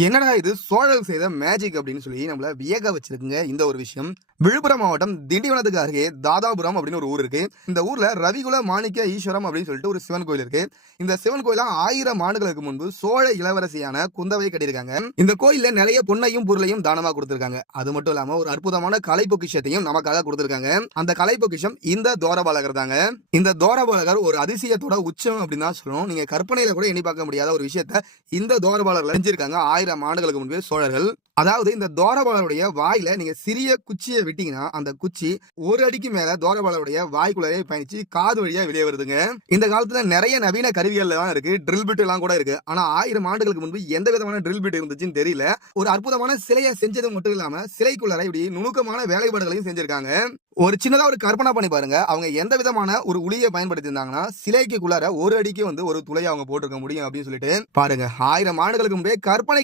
என்னடா இது? சோழர்கள் செய்த மேஜிக் அப்படின்னு சொல்லி நம்மள வியக்க வச்சிருக்குங்க. இந்த ஒரு விஷயம். விழுப்புரம் மாவட்டம் திண்டிவனத்துக்கு அருகே தாதாபுரம் அப்படின்னு ஒரு ஊர் இருக்கு. இந்த ஊர்ல ரவிகுல மாணிக்க ஈஸ்வரம் அப்படின்னு சொல்லிட்டு ஒரு சிவன் கோயில் இருக்கு. இந்த சிவன் கோயில ஆயிரம் ஆண்டுகளுக்கு முன்பு சோழ இளவரசியான குந்தவை கட்டியிருக்காங்க. இந்த கோயில்ல நிறைய பொன்னையும் பொருளையும் தானமா கொடுத்திருக்காங்க. அது மட்டும் இல்லாம ஒரு அற்புதமான கலை பொக்கிஷத்தையும் நமக்காக கொடுத்திருக்காங்க. அந்த கலை பொக்கிஷம் இந்த தோரபாலகர் தாங்க. இந்த தோரபாலகர் ஒரு அதிசயத்தோட உச்சம் அப்படின்னு தான் சொல்லணும். நீங்க கற்பனையில கூட எண்ணி பார்க்க முடியாத ஒரு விஷயத்த இந்த தோரபாலகர் செஞ்சிருக்காங்க. ஆயிரம் ஆண்டுகளுக்கு முன்பே சோழர்கள் அதாவது இந்த தோரபாலருடைய வாயில நீங்க சிறிய குச்சியை விட்டீங்கன்னா அந்த குச்சி ஒரு அடிக்கு மேல தோரபாலருடைய வாய்க்குள்ளே பயணிச்சு காது வழியா வெளியே வருதுங்க. இந்த காலத்துல நிறைய நவீன கருவிகள் எல்லாம் இருக்கு ட்ரில் பிட் எல்லாம் கூட இருக்கு. ஆனா ஆயிரம் ஆண்டுகளுக்கு முன்பு எந்த விதமான ட்ரில் பிட் இருந்துச்சுன்னு தெரியல. ஒரு அற்புதமான சிலையை செஞ்சது மட்டும் இல்லாம சிலைக்குள்ளரை இப்படி நுணுக்கமான வேலைப்பாடுகளையும் செஞ்சிருக்காங்க. ஒரு சின்னதா ஒரு கற்பனை பண்ணி பாருங்க. அவங்க எந்த விதமான ஒரு உளியை பயன்படுத்தி இருந்தாங்கன்னா சிலைக்குள்ளார ஒரு அடிக்கு வந்து ஒரு துளையை அவங்க போட்டிருக்க முடியும் அப்படின்னு சொல்லிட்டு பாருங்க. ஆயிரம் ஆண்டுகளுக்கு முன்பே கற்பனை